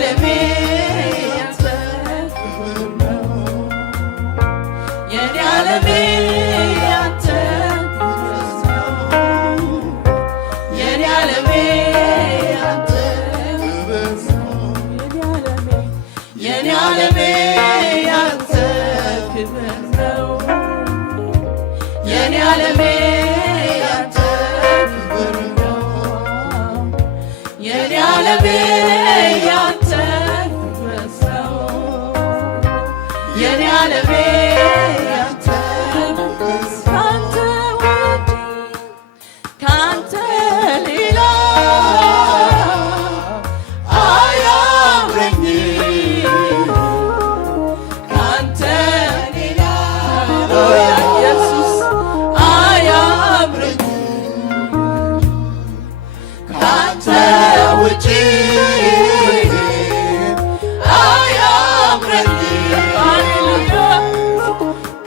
ዓለሜ ያንተ የኔ ዓለሜ ያንተ የኔ ዓለሜ ያንተ የኔ ዓለሜ ያንተ ክብር ነው የኔ ዓለሜ ያንተ ክብር ነው የኔ ዓለሜ ያንተ ክብር ነው የኔ ዓለሜ ያንተ ካንተ ውጪ ካንተ ሌላ አያምረኝም ካንተ ሌላ ኢየሱስ አያምረኝም ካንተ ውጪ አያምረኝም ሃሌሉያ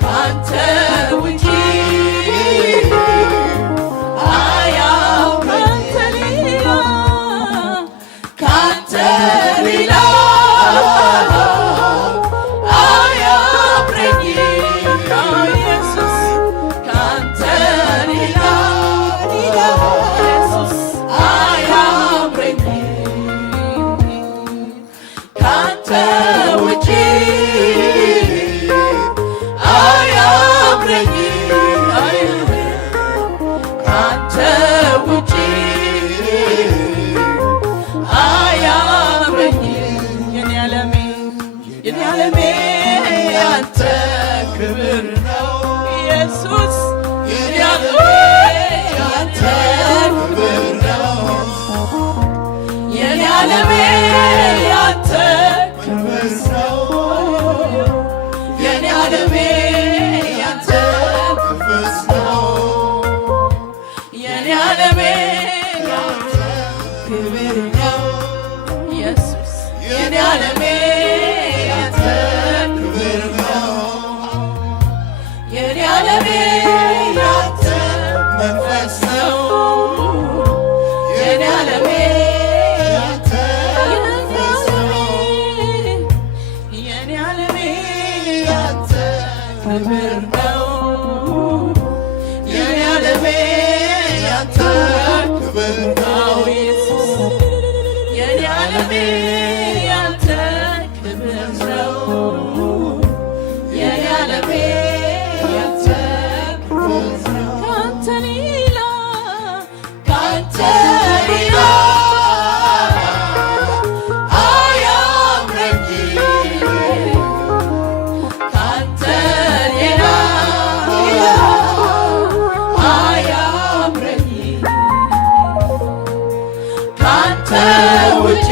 ካንተ ውጪ ካንተ ሌላ አያምረኝም ኢየሱስ ካንተ ሌላ ኢየሱስ አያምረኝም ካንተ ውጪ አያምረኝም ካንተ ውጪ አያምረኝም የኔ ዓለሜ ያንተ ክብር ነው ኢየሱስ የኔ ዓለሜ ያንተ ክብር ነው የኔ ዓለሜ ያንተ ክብር ነው የኔ ዓለሜ ያንተ ክብር ነው የኔ ዓለሜ ያንተ ክብር ነው ኢየሱስ የኔ ዓለሜ ያንተ ክብር ነው የኔ ዓለሜ ያንተ መንፈስ ነው የኔ ዓለሜ ያንተ መንፈስ ነው የኔ ዓለሜ ያንተ ክብር ነው የኔ ዓለሜ ያንተ ክብር ነው ኢየሱስ የኔ ዓለሜ ያንተ ክብር ነው የኔ ዓለሜ ያንተ ክብር ነው ካንተ ሌላ አያምረኝም ካንተ ሌላ አያምረኝም ካንተ ውጪ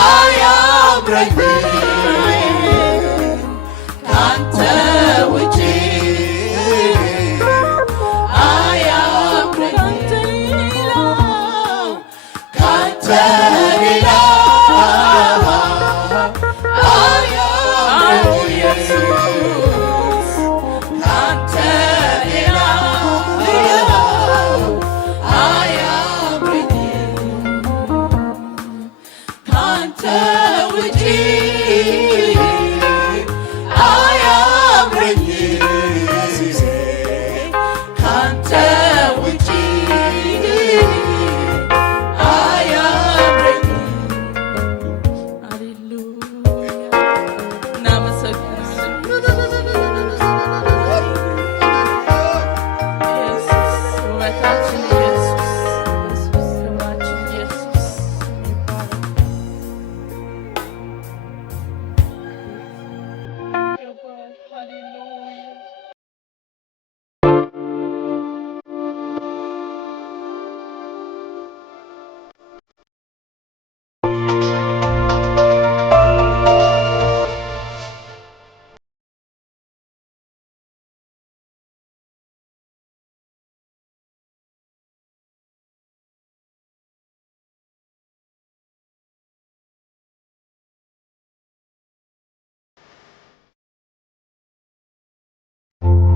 አያምረኝም